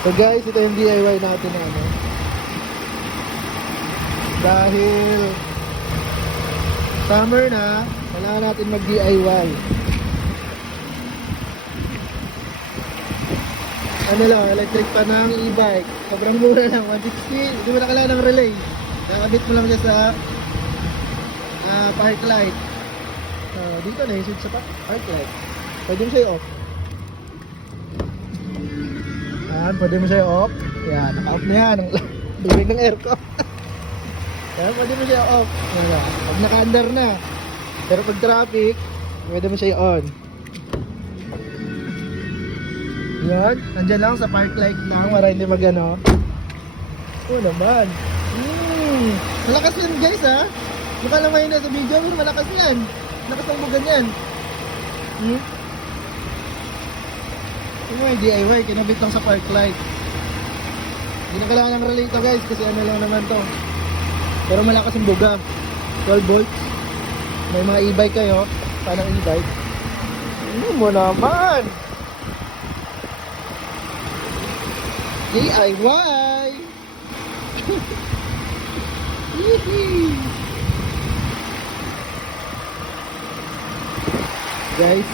So guys, ito yung DIY natin na ano. Dahil summer na, kailangan natin mag-DIY. Ano lang, electric pa ng e-bike. Sobrang mura lang, 160. Hindi mo na kailangan ng relay. Nakabit mo lang siya sa park light. Dito na yung switch sa park light. Pwede mo siya i-off. Yan, pwede mo siya i-off. Yan, naka-off na yan. Ang dubig ng aircon. Yan, pwede mo siya i-off. Yan, pag naka-under na. Pero pag traffic, pwede mo siya i-on. Yan, nandyan lang sa park light lang para hindi magano. Oo naman. Malakas yan guys ha. Mukha lang ngayon na sa video, pero malakas yan. Malakas ang bugan yan. Ito yung DIY, kinabit lang sa park light. Hindi na kailangan ng relay to guys, kasi ano lang naman to. Pero malakas ang buga. 12 volts. May mga e-bike kayo, parang e-bike. Ano mo naman? DIY! Guys,